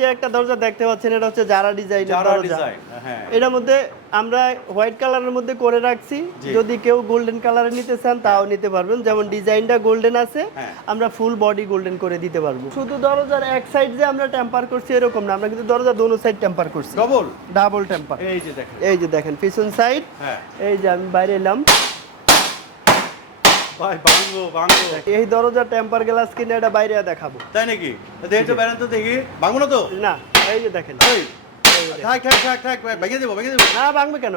যে একটা দরজা দেখতে পাচ্ছেন এটা হচ্ছে জারা ডিজাইন হ্যাঁ। এটার মধ্যে আমরা হোয়াইট কালারের মধ্যে করে রাখছি। যদি কেউ গোল্ডেন কালারে নিতে চান তাও নিতে পারবেন। যেমন ডিজাইনটা গোল্ডেন আছে হ্যাঁ। আমরা ফুল বডি গোল্ডেন করে দিতে পারব। শুধু দরজার এক সাইড যে আমরা টেম্পার করছি এরকম না আমরা কিন্তু দরজা দোনো সাইড টেম্পার করছি। ডবল? Double temper. এই যে দেখেন। এই যে দেখেন পিছন সাইড। হ্যাঁ। এই যে আমি বাইরে এলাম। ভাই বাঙ্গো বাঙ্গো এই দরজা টেম্পার গ্লাস কিনে এটা বাইরে দেখাবো। তাই নাকি? দেখে তো বেড়ান তো দেখি? বাঙ্গো না তো? না এই যে দেখেন। থাক থাক থাক থাক ভেঙে দেবো ভেঙে দেবো। না ভাঙবে কেন?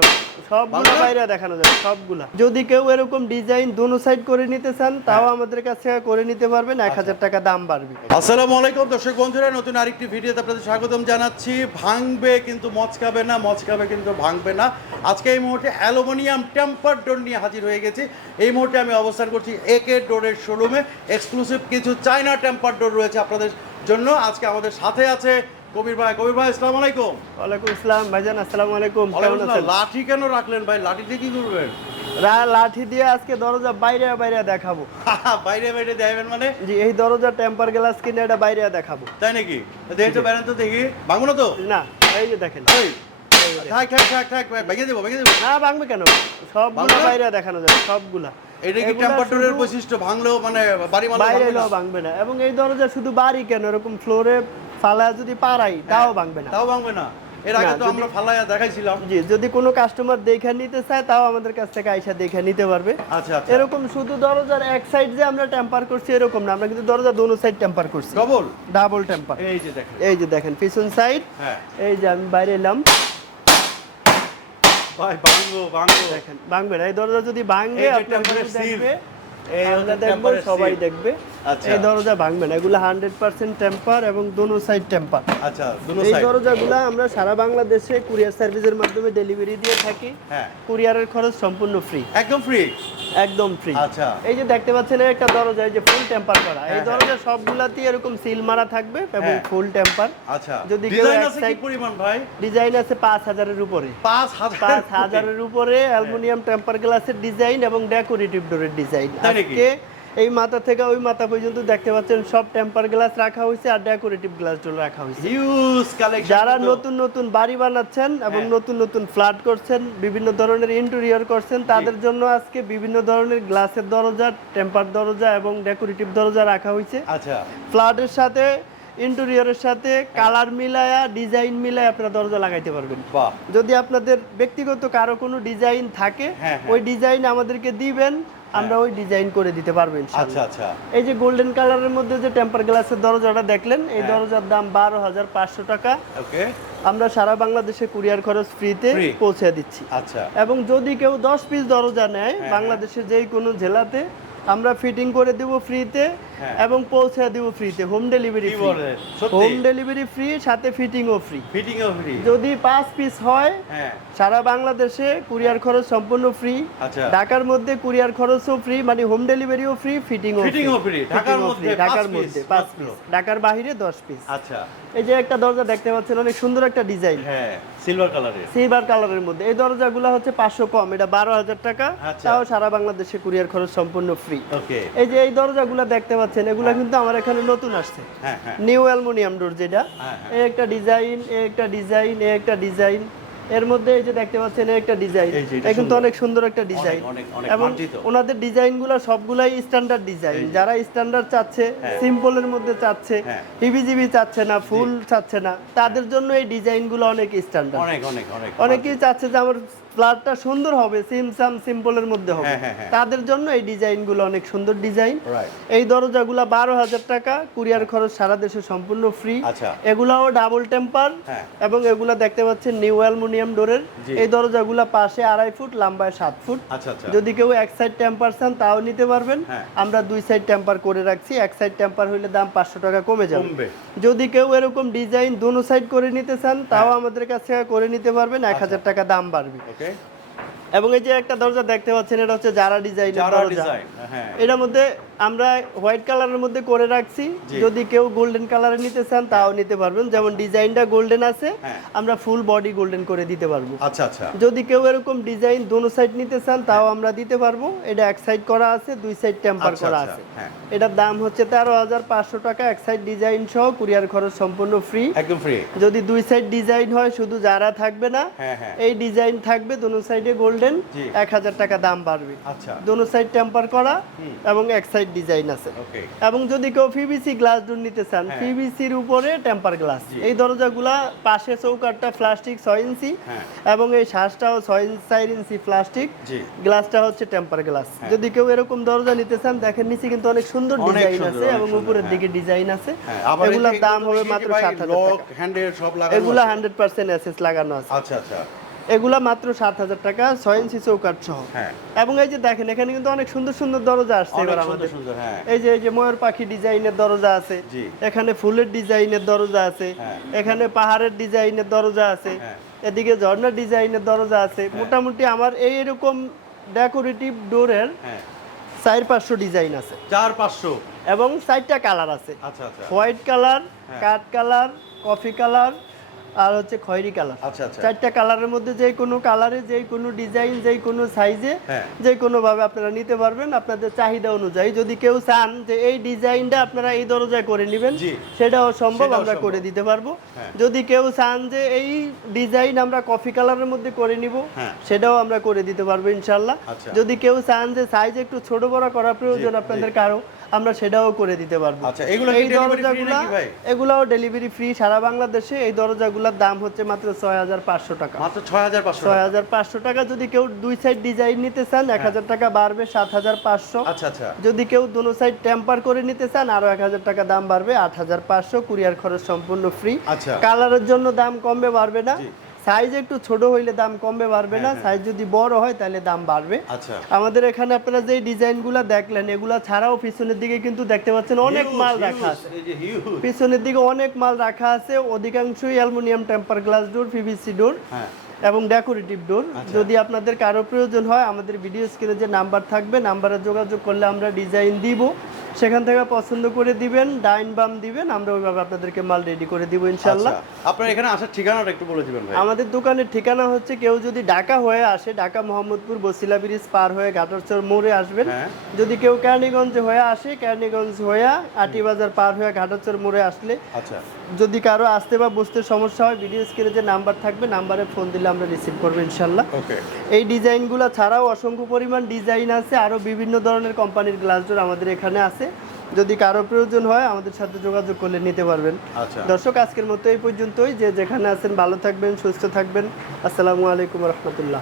সবগুলো? বাইরে দেখানো যাবে সবগুলা। যদি কেউ এরকম ডিজাইন দোনো সাইড করে নিতে চান তাও আমাদের কাছে করে নিতে পারবেন এক হাজার টাকা দাম বাড়বে। আসসালামু আলাইকুম দর্শক বন্ধুরা নতুন আরেকটি ভিডিওতে আপনাদের স্বাগতম জানাচ্ছি। ভাঙবে কিন্তু মচকাবে না মচকাবে কিন্তু ভাঙবে না। আজকে এই মুহূর্তে অ্যালুমিনিয়াম টেম্পার ডোর নিয়ে হাজির হয়ে গেছি। এই মুহূর্তে আমি অবস্থান করছি একে ডোরের শোরুমে এক্সক্লুসিভ কিছু চায়না টেম্পার ডোর রয়েছে আপনাদের জন্য। আজকে আমাদের সাথে আছে কবির ভাই কবির ভাই আসসালামু আলাইকুম। ওয়ালাইকুম আসসালাম ভাইজান আসসালামু আলাইকুম কেমন আছেন? লাঠি কেন রাখলেন ভাই? লাঠি দিয়ে কি করবেন? লাঠি দিয়ে আজকে দরজা বাইরে বাইরে দেখাবো। বাইরে বাইরে দেবেন মানে? জি এই দরজা টেম্পার গ্লাস কিনে এটা বাইরে দেখাবো। তাই নাকি? তো দেখি। ভাঙবো না তো? না এই যে দেখেন। এই, থাক থাক থাক থাক ভেঙে দেবো ভেঙে দেবো। না ভাঙবে কেন? সবগুলো? বাইরে দেখানো যাবে সবগুলা। এটা কি এগুলা টেম্পার ডোরের বৈশিষ্ট্য? ভাঙলেও মানে বাড়ি বাইরে ভাঙবে না? এবং এই দরজা শুধু বাড়ি কেন? এরকম ফ্লোরে ফালা যদি পারাই তাও ভাঙবে না। তাও ভাঙবে না। এর আগে তো যদি- আমরা ফালাইয়া দেখাইছিলাম। জি যদি কোনো কাস্টমার দেখে নিতে চায় তাও আমাদের কাছ থেকে আইসা দেখে নিতে পারবে। আচ্ছা আচ্ছা। এরকম শুধু দরজার এক সাইড যে আমরা টেম্পার করছি এরকম না। আমরা কিন্তু দরজা দোনো সাইড টেম্পার করছি। ডবল ডাবল টেম্পার এই যে দেখেন। এই যে দেখেন পিছন সাইড হ্যাঁ। এই যে আমি বাইরে এলাম। ভাই ভাঙবো ভাঙবো। দেখেন ভাঙবে না। এই দরজা যদি ভাঙে এই আপনার দেখবে সবাই দেখবে। এই দরজা ভাঙবে না এগুলো হান্ড্রেড পার্সেন্ট টেম্পার এবং দোনো সাইড টেম্পার আচ্ছা এই দরজাগুলো আমরা সারা বাংলাদেশে কুরিয়ার সার্ভিসের মাধ্যমে ডেলিভারি দিয়ে থাকি। হ্যাঁ। কুরিয়ারের খরচ সম্পূর্ণ ফ্রি একদম ফ্রি একদম ফ্রি আচ্ছা। এই যে দেখতে পাচ্ছেন একটা দরজা এই যে ফুল টেম্পার করা। এই হ্যাঁ, দরজা সবগুলাতেই এরকম সিল মারা থাকবে এবং হ্যাঁ। ফুল টেম্পার আচ্ছা। যদি ডিজাইন আছে কি পরিমাণ ভাই? ডিজাইন আছে পাঁচ হাজারের উপরে। পাঁচ হাজার পাঁচ হাজারের উপরে অ্যালুমিনিয়াম টেম্পার গ্লাসের ডিজাইন এবং ডেকোরেটিভ ডোরের ডিজাইন আজকে এই মাথা থেকে ওই মাথা পর্যন্ত দেখতে পাচ্ছেন সব টেম্পার গ্লাস রাখা হয়েছে আর ডেকোরেটিভ গ্লাস ডোর রাখা হয়েছে। হিউজ কালেকশন যারা নতুন নতুন বাড়ি বানাচ্ছেন এবং হ্যাঁ। নতুন নতুন ফ্ল্যাট করছেন বিভিন্ন ধরনের ইন্টেরিয়র করছেন তাদের জন্য আজকে বিভিন্ন ধরনের গ্লাসের দরজা টেম্পার দরজা এবং ডেকোরেটিভ দরজা রাখা হয়েছে। আচ্ছা। ফ্ল্যাটের সাথে ইন্টেরিয়রের সাথে কালার মিলায়া ডিজাইন মিলায় আপনারা দরজা লাগাইতে পারবেন। যদি আপনাদের ব্যক্তিগত কারও কোনো ডিজাইন থাকে হ্যাঁ, হ্যাঁ। ওই ডিজাইন আমাদেরকে দিবেন আমরা ওই ডিজাইন করে দিতে পারব আচ্ছা আচ্ছা। এই যে গোল্ডেন কালারের মধ্যে যে টেম্পার গ্লাসের দরজাটা দেখলেন এই হ্যাঁ। দরজার দাম বারো হাজার পাঁচশো টাকা। ওকে। আমরা সারা বাংলাদেশে কুরিয়ার খরচ ফ্রিতে পৌঁছে দিচ্ছি। আচ্ছা। এবং যদি কেউ দশ পিস দরজা নেয় হ্যাঁ, বাংলাদেশের যে কোনো জেলাতে আমরা ফিটিং করে দেব ফ্রিতে হ্যাঁ। এবং পৌঁছে দেব ফ্রিতে home delivery free home delivery free সাথে ফিটিংও ফ্রি ফিটিং ও ফ্রি যদি পাঁচ পিস হয় হ্যাঁ। সারা বাংলাদেশে কুরিয়ার খরচ সম্পূর্ণ ফ্রি আচ্ছা। ঢাকার মধ্যে কুরিয়ার খরচও ফ্রি মানে হোম ডেলিভারিও ফ্রি ফিটিংও Fitting ও free, ঢাকার মধ্যে ঢাকার মধ্যে পাঁচ পিস ঢাকার বাইরে দশ পিস আচ্ছা। এই যে একটা দরজা দেখতে পাচ্ছেন অনেক সুন্দর একটা ডিজাইন হ্যাঁ সিলভার কালারের সিলভার কালারের মধ্যে। এই দরজাগুলো হচ্ছে পাঁচশো কম এটা বারো হাজার টাকা। আচ্ছা। তাও সারা বাংলাদেশে কুরিয়ার খরচ সম্পূর্ণ ফ্রি ওকে এই যে এই দরজাগুলো দেখতে পাচ্ছেন এগুলো কিন্তু আমার এখানে নতুন আসছে। হ্যাঁ হ্যাঁ। নিউ অ্যালুমিনিয়াম ডোর যেটা হ্যাঁ, হ্যাঁ। একটা ডিজাইন এই একটা ডিজাইন এই একটা ডিজাইন এর মধ্যে এই যে দেখতে পাচ্ছেন একটা ডিজাইন এটা কিন্তু অনেক সুন্দর একটা ডিজাইন এবং ওনাদের ডিজাইনগুলো সবগুলাই স্ট্যান্ডার্ড ডিজাইন যারা স্ট্যান্ডার্ড চাচ্ছে হ্যাঁ। সিম্পলের মধ্যে চাচ্ছে হ্যাঁ। হিবিজিবি চাচ্ছে না ফুল চাচ্ছে না তাদের জন্য এই ডিজাইনগুলো অনেক স্ট্যান্ডার্ড অনেক অনেক অনেক অনেকেই চাচ্ছে যে আমার ফ্ল্যাটটা সুন্দর হবে সিমসাম সিম্পলের মধ্যে হবে। হ্যাঁ, হ্যাঁ, হ্যাঁ। তাদের জন্য এই ডিজাইনগুলো অনেক সুন্দর ডিজাইন। এই দরজাগুলো বারো হাজার টাকা কুরিয়ার খরচ সারা দেশে সম্পূর্ণ ফ্রি আচ্ছা। এগুলাও ডাবল টেম্পার। এবং এগুলা দেখতে পাচ্ছেন নিউ অ্যালুমিনিয়াম ডোরের এই দরজাগুলো পাশে আড়াই ফুট লম্বায় সাত ফুট। আচ্ছা আচ্ছা। যদি কেউ এক সাইড টেম্পার চান তাও নিতে পারবেন। আমরা দুই সাইড টেম্পার করে রাখছি। এক সাইড টেম্পার হইলে দাম পাঁচশো টাকা কমে যাবে। যদি কেউ এরকম ডিজাইন দোনো সাইড করে নিতে চান তাও। আমাদের কাছে করে নিতে পারবেন। এক হাজার টাকা দাম বাড়বে। ওকে এবং এই যে একটা দরজা দেখতে পাচ্ছেন এটা হচ্ছে জারা ডিজাইনের জারা ডিজাইন হ্যাঁ। এটার মধ্যে আমরা হোয়াইট কালারের মধ্যে করে রাখছি। যদি কেউ গোল্ডেন কালারে নিতে চান তাও নিতে পারবেন। যেমন ডিজাইনটা গোল্ডেন আছে হ্যাঁ। আমরা ফুল বডি গোল্ডেন করে দিতে পারব। আচ্ছা আচ্ছা। যদি কেউ এরকম ডিজাইন দোনো সাইড নিতে চান তাও আমরা দিতে পারব। এটা এক সাইড করা আছে দুই সাইড টেম্পার আচ্ছা, করা আচ্ছা, আছে। হ্যাঁ। এটার দাম হচ্ছে তেরো হাজার পাঁচশো টাকা এক সাইড ডিজাইন সহ কুরিয়ার খরচ সম্পূর্ণ ফ্রি। একদম ফ্রি। যদি দুই সাইড ডিজাইন হয় শুধু যারা থাকবে না হ্যাঁ হ্যাঁ। এই ডিজাইন থাকবে দোনো সাইডে গোল্ডেন। এক হাজার টাকা দাম বাড়বে। আচ্ছা। দোনো সাইড টেম্পার করা এবং এক সাইড ডিজাইন আছে। এবং যদি কেউ পিভিসি গ্লাস ডোর নিতে চান হ্যাঁ। পিভিসির উপরে টেম্পার গ্লাস এই দরজাগুলা পাশে চৌকাটটা প্লাস্টিক ছয় ইঞ্চি হ্যাঁ। এবং এই শ্বাসটাও ছয় ইঞ্চি চার ইঞ্চি প্লাস্টিক গ্লাসটা হচ্ছে টেম্পার গ্লাস হ্যাঁ। যদি কেউ এরকম দরজা নিতে চান দেখেন নিচে কিন্তু অনেক সুন্দর ডিজাইন আছে এবং উপরের হ্যাঁ। দিকে ডিজাইন আছে। হ্যাঁ এগুলোর দাম হবে মাত্র সাত হাজার এগুলা হান্ড্রেড পার্সেন্ট এসএস লাগানো আছে। আচ্ছা আচ্ছা। এগুলা মাত্র সাত হাজার টাকা ছয় ইঞ্চি চৌকাট সহ। হ্যাঁ। এবং এই যে দেখেন এখানে কিন্তু অনেক সুন্দর সুন্দর দরজা আসছে এবার আমাদের। হ্যাঁ। এই যে এই যে ময়ূর পাখি ডিজাইনের দরজা আছে এখানে ফুলের ডিজাইনের দরজা আছে হ্যাঁ। এখানে পাহাড়ের ডিজাইনের দরজা আছে। এদিকে ঝর্ণার ডিজাইনের দরজা আছে। মোটামুটি আমার এই এরকম ডেকোরেটিভ ডোরের চার পাঁচশো ডিজাইন আছে। চার পাঁচশো এবং চারটা কালার আছে। আচ্ছা আচ্ছা। White colour. কাঠ কালার কফি কালার আর হচ্ছে খয়েরি কালার আচ্ছা আচ্ছা চারটা কালারের মধ্যে যে কোনো কালারে যে কোনো ডিজাইন যে কোনো সাইজে হ্যাঁ। যে কোনো ভাবে আপনারা নিতে পারবেন আপনাদের চাহিদা অনুযায়ী যদি কেউ চান যে এই ডিজাইনটা আপনারা এই দরজায় করে নেবেন সেটাও সম্ভব আমরা করে দিতে পারব হ্যাঁ। যদি কেউ চান যে এই ডিজাইন আমরা কফি কালারের মধ্যে করে নিব হ্যাঁ। সেটাও আমরা করে দিতে পারব ইনশাল্লাহ আচ্ছা। যদি কেউ চান যে সাইজ একটু ছোট বড় করা প্রয়োজন আপনাদের কারও আমরা সেটাও করে দিতে পারব। আচ্ছা, এগুলো এই দরজাগুলা? এগুলাও ডেলিভারি ফ্রি সারা বাংলাদেশে। এই দরজাগুলোর দাম হচ্ছে মাত্র ছয় হাজার পাঁচশো টাকা। মাত্র ছয় হাজার পাঁচশো ছয় হাজার পাঁচশো টাকা যদি কেউ দুই সাইড ডিজাইন নিতে চান এক হাজার টাকা বাড়বে সাত হাজার পাঁচশো। আচ্ছা আচ্ছা। যদি কেউ দুনো সাইড টেম্পার করে নিতে চান আরও এক হাজার টাকা দাম বাড়বে আট হাজার পাঁচশো। কুরিয়ার খরচ সম্পূর্ণ ফ্রি আচ্ছা। কালারের জন্য দাম কমবে বাড়বে না। সাইজ একটু ছোট হইলে দাম কমবে বাড়বে না। সাইজ যদি বড় হয় তাহলে দাম বাড়বে। আচ্ছা। আমাদের এখানে আপনারা যে ডিজাইনগুলো দেখলেন এগুলা ছাড়াও পিছনের দিকে কিন্তু দেখতে পাচ্ছেন অনেক মাল রাখা আছে। পিছনের দিকে অনেক মাল রাখা আছে। অধিকাংশই aluminium temper glass door PVC door হ্যাঁ। এবং ডেকোরেটিভ ডোর। আচ্ছা। যদি আপনাদের কারও প্রয়োজন হয় আমাদের ভিডিও স্ক্রিনে যে নাম্বার থাকবে নাম্বারে যোগাযোগ করলে আমরা ডিজাইন দিব। সেখান থেকে পছন্দ করে দিবেন ডাইন বাম দিবেন আমরা ওইভাবে আপনাদেরকে মাল রেডি করে দিব ইনশাল্লাহ আচ্ছা আপনার এখানে আসার ঠিকানাটা একটু বলে দিবেন ভাই। আমাদের দোকানের ঠিকানা হচ্ছে কেউ যদি ঢাকা হয়ে আসে ঢাকা মোহাম্মদপুর বসিলা ব্রিজ পার হয়ে ঘাটারচর মোড়ে আসবেন। হ্যাঁ। যদি কেউ কেরানীগঞ্জ হয়ে আসে কেরানীগঞ্জ হয়ে আটি বাজার পার হয়ে ঘাটারচর মোড়ে আসলে আচ্ছা। যদি কারও আসতে বা বুঝতে সমস্যা হয় ভিডিও স্ক্রিনে যে নাম্বার থাকবে নাম্বারে ফোন দিলে আমরা রিসিভ করব ইনশাল্লাহ ওকে। এই ডিজাইনগুলো ছাড়াও অসংখ্য পরিমাণ ডিজাইন আছে আরও বিভিন্ন ধরনের কোম্পানির গ্লাস ডোর আমাদের এখানে আছে। যদি কারও প্রয়োজন হয় আমাদের সাথে যোগাযোগ করলে নিতে পারবেন। আচ্ছা। দর্শক আজকের মতো এই পর্যন্তই। যে যেখানে আছেন ভালো থাকবেন সুস্থ থাকবেন। আসসালামু আলাইকুম রহমতুল্লাহ।